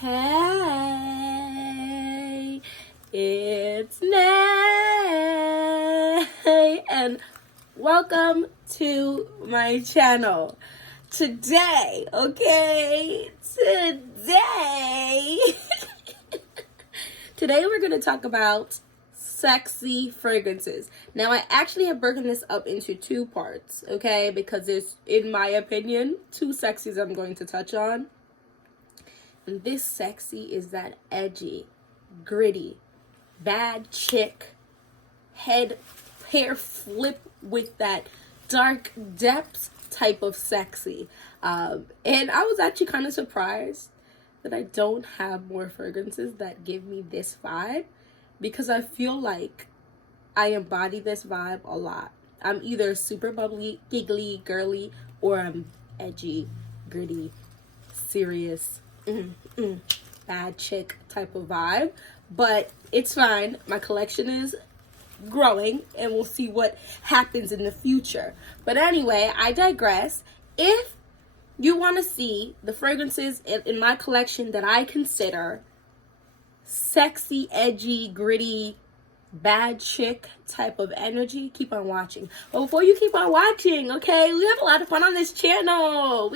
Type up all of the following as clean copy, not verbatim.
Hey, it's Nay, and welcome to my channel. Today, today we're going to talk about sexy fragrances. Now, I actually have broken this up into two parts, okay, because there's, in my opinion, two sexies I'm going to touch on. And this sexy is that edgy, gritty, bad chick, hair flip with that dark depths type of sexy. And I was actually kind of surprised that I don't have more fragrances that give me this vibe, because I feel like I embody this vibe a lot. I'm either super bubbly, giggly, girly, or I'm edgy, gritty, serious, bad chick type of vibe. But it's fine. My collection is growing and we'll see what happens in the future. But anyway, I digress. If you want to see the fragrances in my collection that I consider sexy, edgy, gritty, bad chick type of energy, keep on watching. But before you keep on watching, okay, we have a lot of fun on this channel.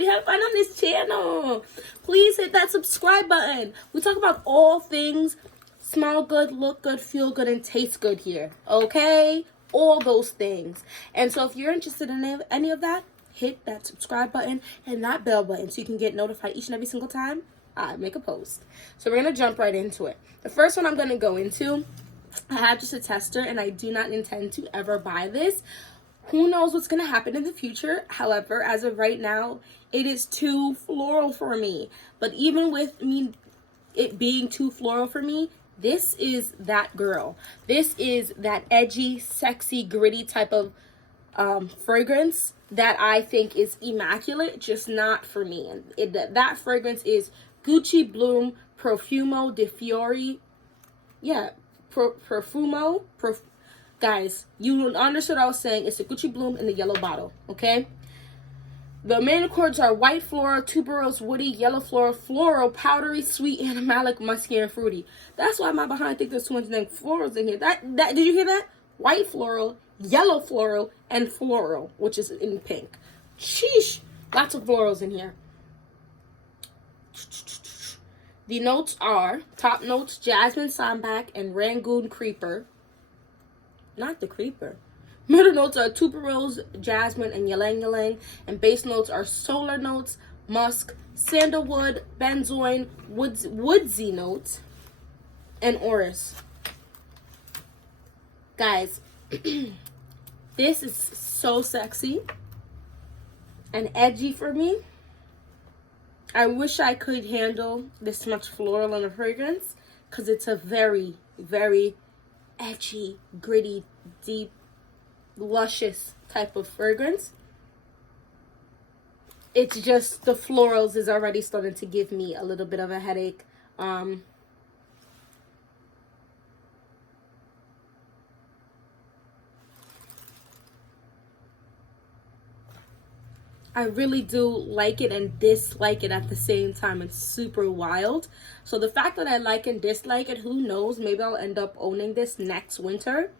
Please hit that subscribe button. We talk about all things smell good, look good, feel good, and taste good here, okay? All those things. And so if you're interested in any of that, hit that subscribe button and that bell button so you can get notified each and every single time I make a post. So we're going to jump right into it. The first one I'm going to go into, I have just a tester and I do not intend to ever buy this. Who knows what's going to happen in the future? However, as of right now, it is too floral for me. But even with it being too floral for me, this is that girl. This is that edgy, sexy, gritty type of fragrance that I think is immaculate, just not for me. And that fragrance is Gucci Bloom Profumo de Fiori. Yeah, Profumo. Guys, you understood what I was saying. It's a Gucci Bloom in the yellow bottle, okay? The main accords are white floral, tuberose, woody, yellow floral, powdery, sweet, animalic, musky, and fruity. That's why my behind think there's 200 florals in here. That did you hear that? White floral, yellow floral, and floral, which is in pink. Sheesh, lots of florals in here. The notes are top notes: jasmine, sambac, and Rangoon creeper. Not the creeper. Middle notes are tuberose, jasmine, and ylang ylang. And base notes are solar notes, musk, sandalwood, benzoin, woodsy notes, and orris. Guys, this is so sexy and edgy for me. I wish I could handle this much floral in a fragrance, because it's a very, very edgy, gritty, deep, luscious type of fragrance. It's just the florals is already starting to give me a little bit of a headache. I really do like it and dislike it at the same time. It's super wild. So the fact that I like and dislike it, who knows? Maybe I'll end up owning this next winter.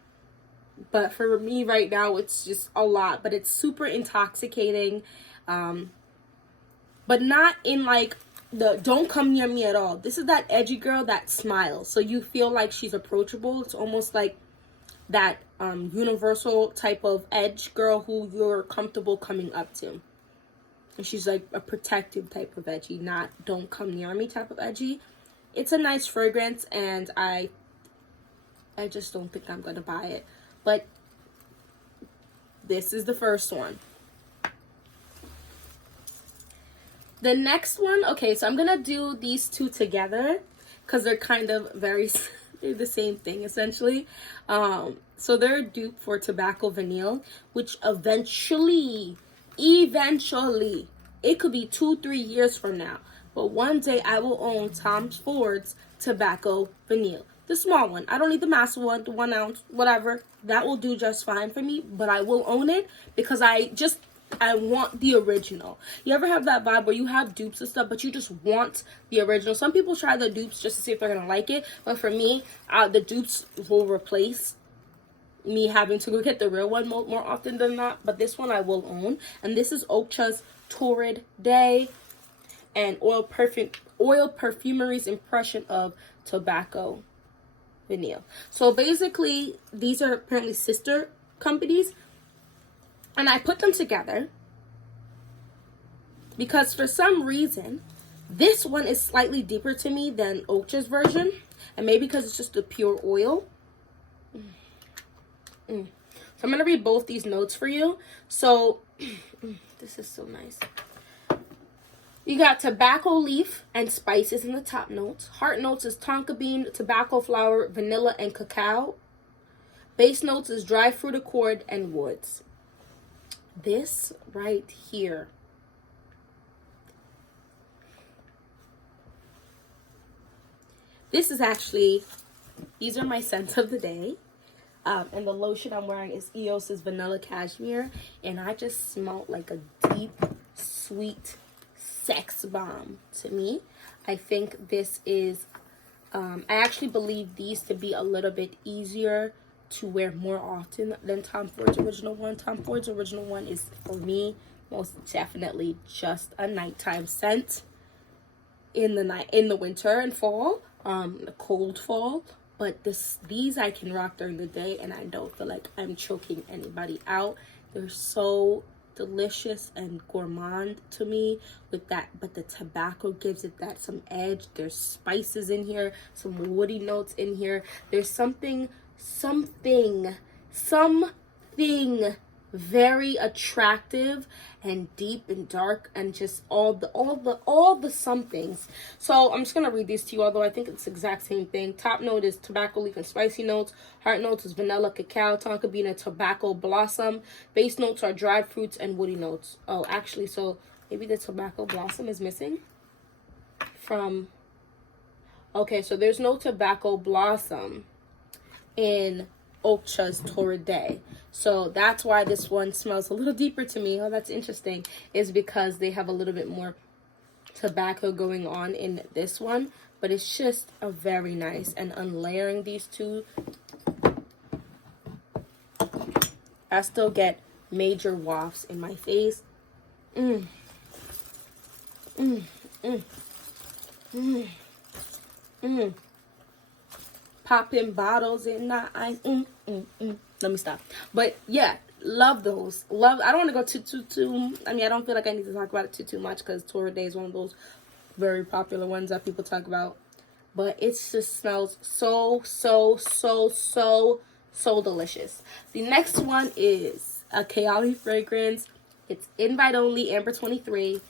But for me right now, it's just a lot. But it's super intoxicating. But not in like the don't come near me at all. This is that edgy girl that smiles. So you feel like she's approachable. It's almost like that universal type of edge girl who you're comfortable coming up to. And she's like a protective type of edgy, not don't come near me type of edgy. It's a nice fragrance, and I just don't think I'm going to buy it. But this is the first one. The next one, okay, so I'm going to do these two together because they're kind of they're the same thing, essentially. So they're a dupe for Tobacco Vanille, which eventually, it could be 2-3 years from now, but one day I will own Tom Ford's Tobacco Vanille. The small one. I don't need the massive one, the 1 ounce, whatever. That will do just fine for me, but I will own it because I just I want the original. You ever have that vibe where you have dupes and stuff, but you just want the original? Some people try the dupes just to see if they're gonna like it, but for me, the dupes will replace me having to go get the real one more often than not. But this one I will own, and this is Okcha's Torrid Day and Oil Perfumery's impression of Tobacco Vanilla. So basically, these are apparently sister companies, and I put them together because for some reason this one is slightly deeper to me than Okcha's version, and maybe because it's just a pure oil. So I'm gonna read both these notes for you. So this is so nice. You got tobacco leaf and spices in the top notes. Heart notes is tonka bean, tobacco flower, vanilla, and cacao. Base notes is dry fruit accord and woods. This right here. This is actually, these are my scents of the day. And the lotion I'm wearing is Eos's Vanilla Cashmere. And I just smelled like a deep, sweet sex bomb to me. I think this is, I actually believe these to be a little bit easier to wear more often than Tom Ford's original one. Tom Ford's original one is, for me, most definitely just a nighttime scent in the winter and fall, the cold fall. But these I can rock during the day, and I don't feel like I'm choking anybody out. They're so delicious and gourmand to me with that, but the tobacco gives it that some edge. There's spices in here, some woody notes in here. There's something very attractive and deep and dark and just all the somethings. So I'm just gonna read these to you, although I think it's the exact same thing. Top note is tobacco leaf and spicy notes. Heart notes is vanilla, cacao, tonka bean, and tobacco blossom. Base notes are dried fruits and woody notes. Oh, actually, so maybe the tobacco blossom is missing from. Okay, so there's no tobacco blossom in Okcha's Torrid Day. So that's why this one smells a little deeper to me. Oh, that's interesting. Is because they have a little bit more tobacco going on in this one. But it's just a very nice. And unlayering these two, I still get major wafts in my face. Popping bottles in my eyes. Let me stop. But yeah, love those. I don't want to go too. I mean, I don't feel like I need to talk about it too much because Torrid Day is one of those very popular ones that people talk about. But it just smells so delicious. The next one is a Kayali fragrance. It's invite only, Amber 23.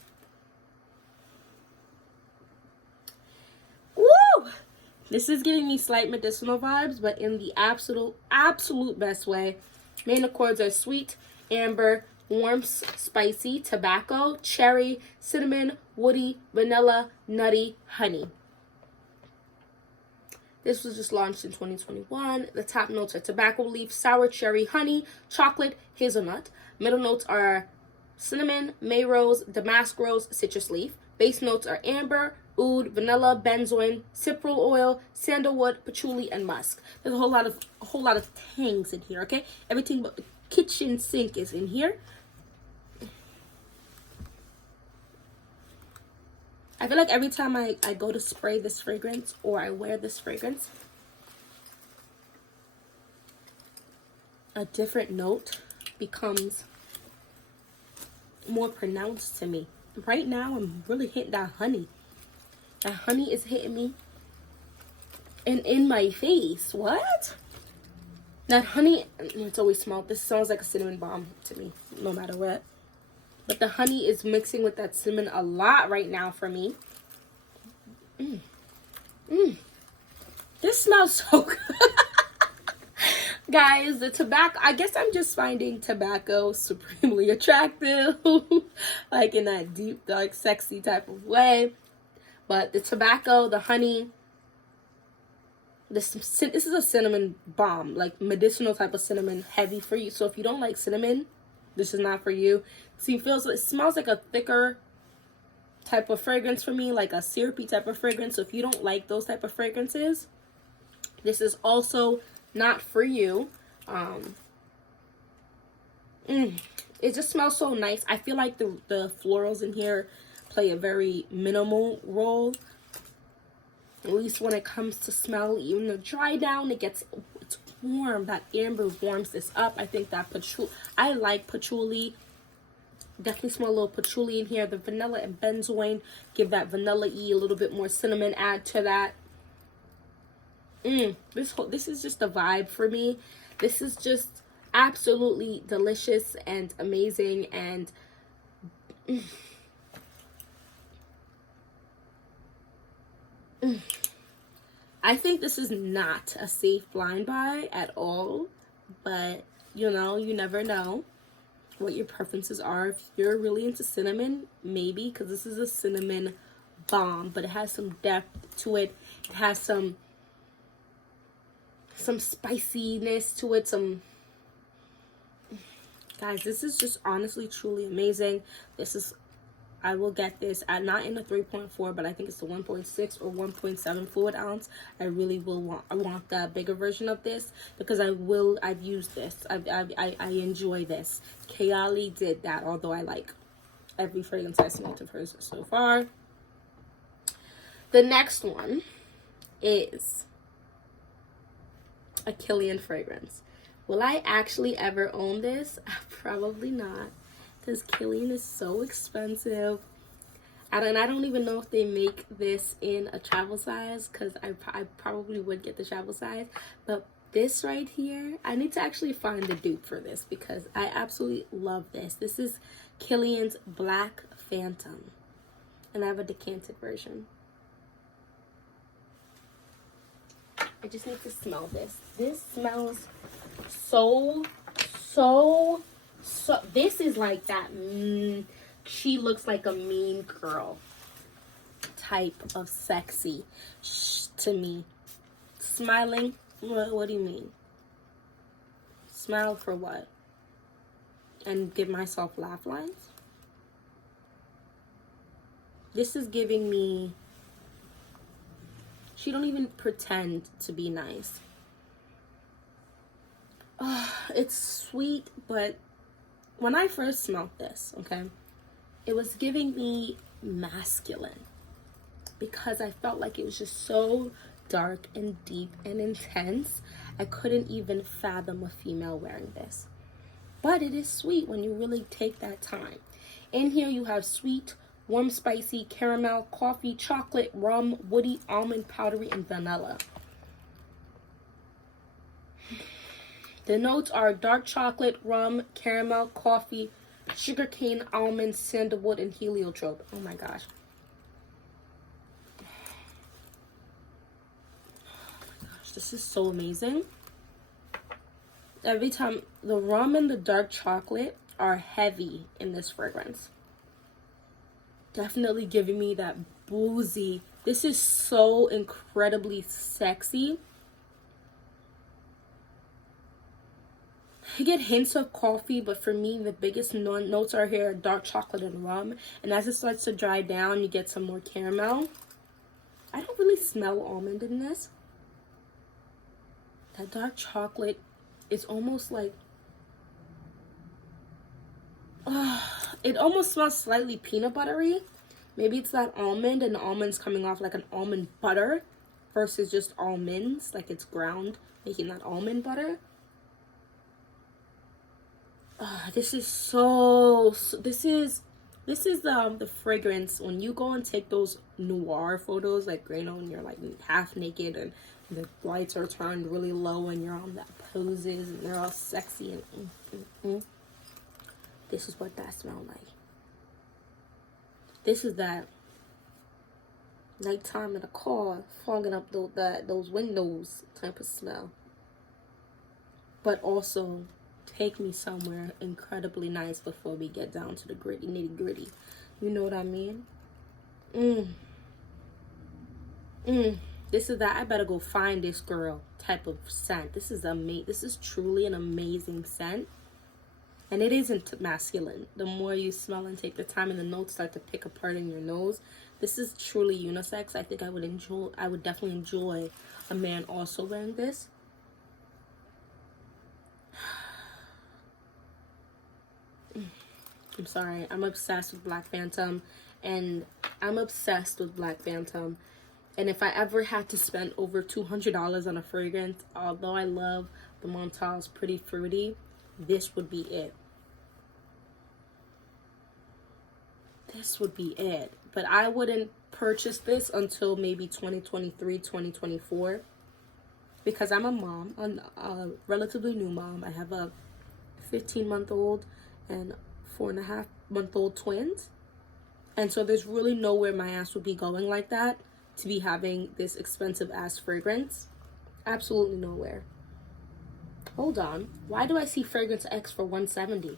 This is giving me slight medicinal vibes, but in the absolute best way. Main accords are sweet, amber, warm, spicy, tobacco, cherry, cinnamon, woody, vanilla, nutty, honey. This was just launched in 2021. The top notes are tobacco leaf, sour cherry, honey, chocolate, hazelnut. Middle notes are cinnamon, may rose, damask rose, citrus leaf. Base notes are amber, oud, vanilla, benzoin, cypriol oil, sandalwood, patchouli, and musk. There's a whole lot of things in here, okay? Everything but the kitchen sink is in here. I feel like every time I go to spray this fragrance or I wear this fragrance, a different note becomes more pronounced to me. Right now, I'm really hitting that honey. That honey is hitting me and in my face. What? That honey, it's always smelled. This sounds like a cinnamon bomb to me, no matter what. But the honey is mixing with that cinnamon a lot right now for me. This smells so good. Guys, the tobacco, I guess I'm just finding tobacco supremely attractive. Like in that deep, dark, sexy type of way. But the tobacco, the honey, this is a cinnamon bomb. Like medicinal type of cinnamon, heavy for you. So if you don't like cinnamon, this is not for you. See, it smells like a thicker type of fragrance for me, like a syrupy type of fragrance. So if you don't like those type of fragrances, this is also not for you. It just smells so nice. I feel like the florals in here play a very minimal role, at least when it comes to smell. Even the dry down, it's warm. That amber warms this up. I think that I like patchouli. Definitely smell a little patchouli in here. The vanilla and benzoin give that vanilla-y, a little bit more cinnamon add to that. This is just a vibe for me. This is just absolutely delicious and amazing, and I think this is not a safe blind buy at all, but you know, you never know what your preferences are. If you're really into cinnamon, maybe, because this is a cinnamon bomb, but it has some depth to it. It has some spiciness to it. Guys, this is just honestly truly amazing. I will get this at not in the 3.4, but I think it's the 1.6 or 1.7 fluid ounce. I want the bigger version of this, because I've used this. I enjoy this. Kayali did that, although I like every fragrance I smelled of hers so far. The next one is a Killian fragrance. Will I actually ever own this? Probably not, because Killian is so expensive. And I don't even know if they make this in a travel size, because I probably would get the travel size. But this right here, I need to actually find the dupe for this, because I absolutely love this. This is Killian's Black Phantom, and I have a decanted version. I just need to smell this. This smells so, this is like that, she looks like a mean girl type of sexy to me. Smiling, what do you mean? Smile for what? And give myself laugh lines? This is giving me, she don't even pretend to be nice. It's sweet, but when I first smelled this, okay, it was giving me masculine, because I felt like it was just so dark and deep and intense. I couldn't even fathom a female wearing this. But it is sweet when you really take that time. In here you have sweet, warm, spicy, caramel, coffee, chocolate, rum, woody, almond, powdery, and vanilla. The notes are dark chocolate, rum, caramel, coffee, sugarcane, almond, sandalwood, and heliotrope. Oh my gosh. This is so amazing. Every time, the rum and the dark chocolate are heavy in this fragrance. Definitely giving me that boozy. This is so incredibly sexy. I get hints of coffee, but for me, the biggest notes are here, dark chocolate and rum. And as it starts to dry down, you get some more caramel. I don't really smell almond in this. That dark chocolate is almost like, it almost smells slightly peanut buttery. Maybe it's that almond, and the almond's coming off like an almond butter versus just almonds, like it's ground, making that almond butter. This is the fragrance when you go and take those noir photos, like, you know, when you're like half naked and the lights are turned really low and you're on that poses and they're all sexy and this is what that smells like. This is that nighttime in a car, fogging up those windows type of smell. But also, take me somewhere incredibly nice before we get down to the gritty, nitty gritty. You know what I mean? This is that I better go find this girl type of scent. This is truly an amazing scent. And it isn't masculine. The more you smell and take the time and the notes start to pick apart in your nose, this is truly unisex. I think I would definitely enjoy a man also wearing this. I'm sorry. I'm obsessed with Black Phantom. And I'm obsessed with Black Phantom. And if I ever had to spend over $200 on a fragrance, although I love the Montal's Pretty Fruity, this would be it. This would be it. But I wouldn't purchase this until maybe 2023, 2024. Because I'm a mom, a relatively new mom. I have a 15-month-old and 4.5-month-old twins. And so there's really nowhere my ass would be going like that to be having this expensive ass fragrance. Absolutely nowhere. Hold on. Why do I see Fragrance X for $170?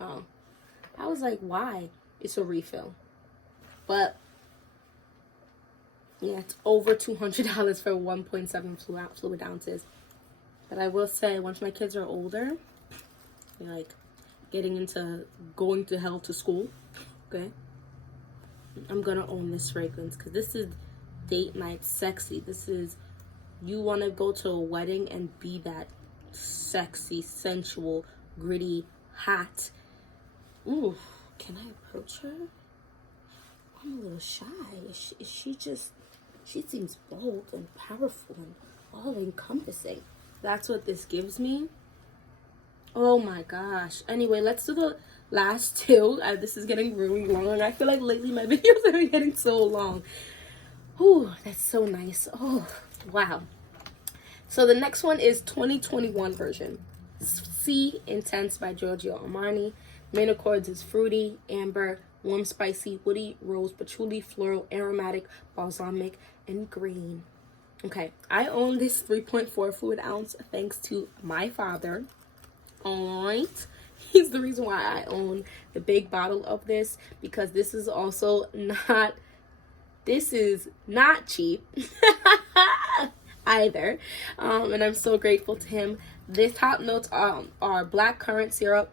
Oh. I was like, why? It's a refill. But yeah, it's over $200 for 1.7 fluid ounces. But I will say, once my kids are older, like getting into going to hell to school, okay, I'm gonna own this fragrance because this is date night sexy. This is, you want to go to a wedding and be that sexy, sensual, gritty, hot. Ooh, can I approach her? I'm a little shy. She seems bold and powerful and all-encompassing. That's what this gives me. Oh my gosh. Anyway, let's do the last two. This is getting really long, and I feel like lately my videos have been getting so long. Ooh, that's so nice. Oh, wow. So the next one is 2021 version. C Intense by Giorgio Armani. Main accords is fruity, amber, warm, spicy, woody, rose, patchouli, floral, aromatic, balsamic, and green. Okay, I own this 3.4 fluid ounce thanks to my father. Alright, he's the reason why I own the big bottle of this, because this is not cheap either. And I'm so grateful to him. The top notes are black currant syrup.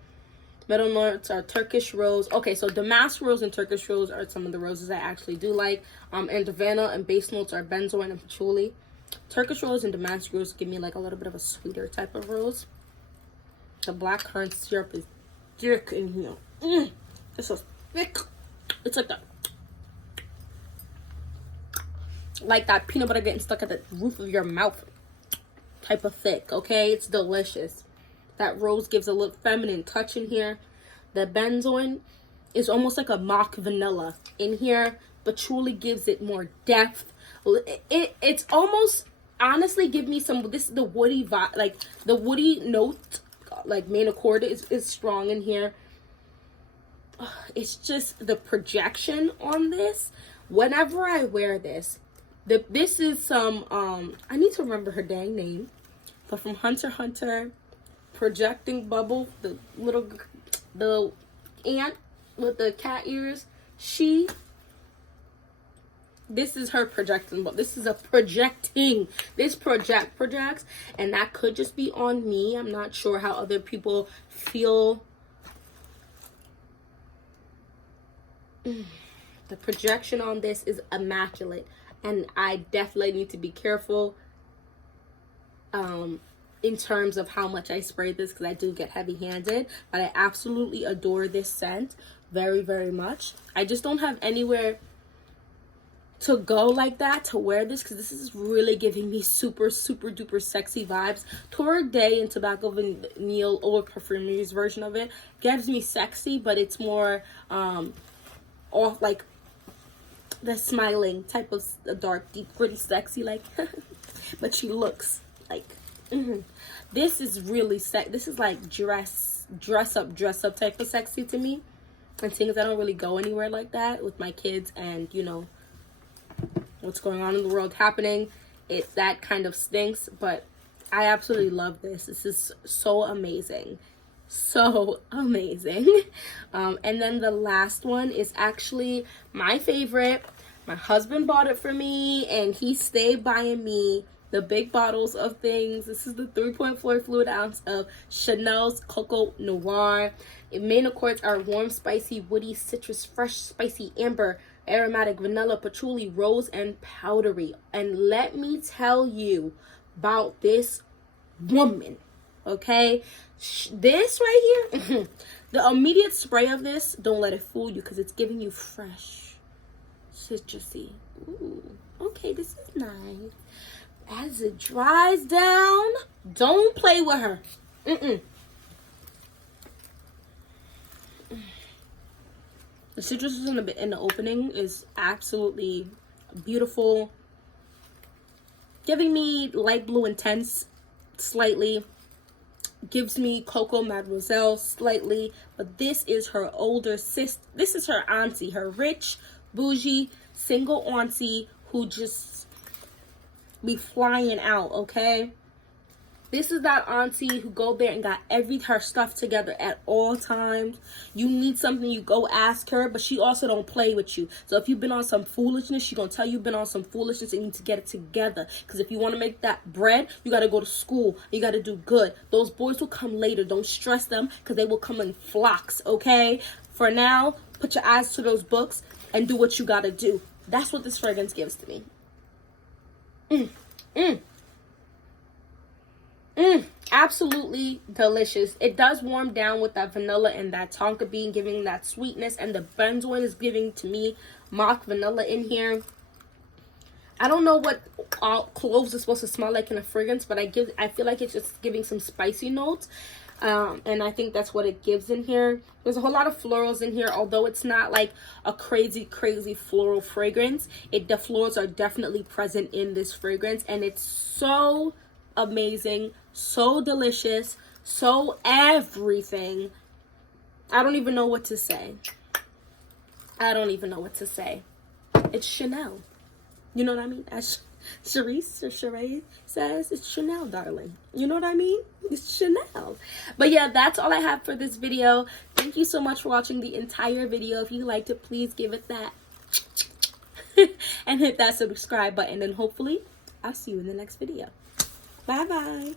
Middle notes are Turkish rose. Okay, so damask rose and Turkish rose are some of the roses I actually do like. And Havana and base notes are benzoin and patchouli. Turkish rose and damask rose give me like a little bit of a sweeter type of rose. The black currant syrup is thick in here. It's so thick. It's like that peanut butter getting stuck at the roof of your mouth type of thick, okay? It's delicious. That rose gives a little feminine touch in here. The benzoin is almost like a mock vanilla in here, but truly gives it more depth. It's almost, honestly, give me some, this is the woody vibe, like the woody note, like main accord is strong in here. It's just the projection on this. Whenever I wear this, this is some, I need to remember her dang name, but from Hunter x Hunter, Projecting Bubble, the ant with the cat ears, this is her projecting, but this is a projecting. This projects, and that could just be on me. I'm not sure how other people feel. The projection on this is immaculate, and I definitely need to be careful in terms of how much I spray this, because I do get heavy-handed. But I absolutely adore this scent very, very much. I just don't have anywhere to go like that to wear this, because this is really giving me super, super duper sexy vibes. Torrid Day and Tobacco Vanille or Perfumery's version of it gives me sexy, but it's more off, like the smiling type of dark, deep, gritty, sexy, like but she looks like this is really this is like dress up type of sexy to me. And seeing as I don't really go anywhere like that with my kids, and you know what's going on in the world happening, that kind of stinks. But I absolutely love this. This is so amazing, so amazing. And then the last one is actually my favorite. My husband bought it for me, and he stayed buying me the big bottles of things. This is the 3.4 fluid ounce of Chanel's Coco Noir. Main accords are warm, spicy, woody, citrus, fresh, spicy, amber, aromatic, vanilla, patchouli, rose, and powdery. And let me tell you about this woman, okay? This right here, the immediate spray of this, don't let it fool you, because it's giving you fresh, citrusy. Ooh, okay, this is nice. As it dries down, don't play with her. The citrus in the opening is absolutely beautiful, giving me light blue intense slightly, gives me Coco Mademoiselle slightly, but this is her older sis. This is her auntie, her rich, bougie, single auntie who just be flying out, okay? This is that auntie who go there and got her stuff together at all times. You need something, you go ask her, but she also don't play with you. So if you've been on some foolishness, she gonna tell you you've been on some foolishness and you need to get it together. Because if you want to make that bread, you got to go to school. You got to do good. Those boys will come later. Don't stress them, because they will come in flocks, okay? For now, put your eyes to those books and do what you got to do. That's what this fragrance gives to me. Absolutely delicious. It does warm down with that vanilla and that tonka bean, giving that sweetness, and the benzoin is giving to me mock vanilla in here. I don't know what cloves is supposed to smell like in a fragrance, but I feel like it's just giving some spicy notes, and I think that's what it gives in here. There's a whole lot of florals in here, although it's not like a crazy floral fragrance. The florals are definitely present in this fragrance, and it's so amazing, so delicious, so everything. I don't even know what to say. It's Chanel. You know what I mean? As Sheree says, it's Chanel, darling. You know what I mean? It's Chanel. But yeah, that's all I have for this video. Thank you so much for watching the entire video. If you liked it, please give it that and hit that subscribe button, and hopefully I'll see you in the next video. Bye bye.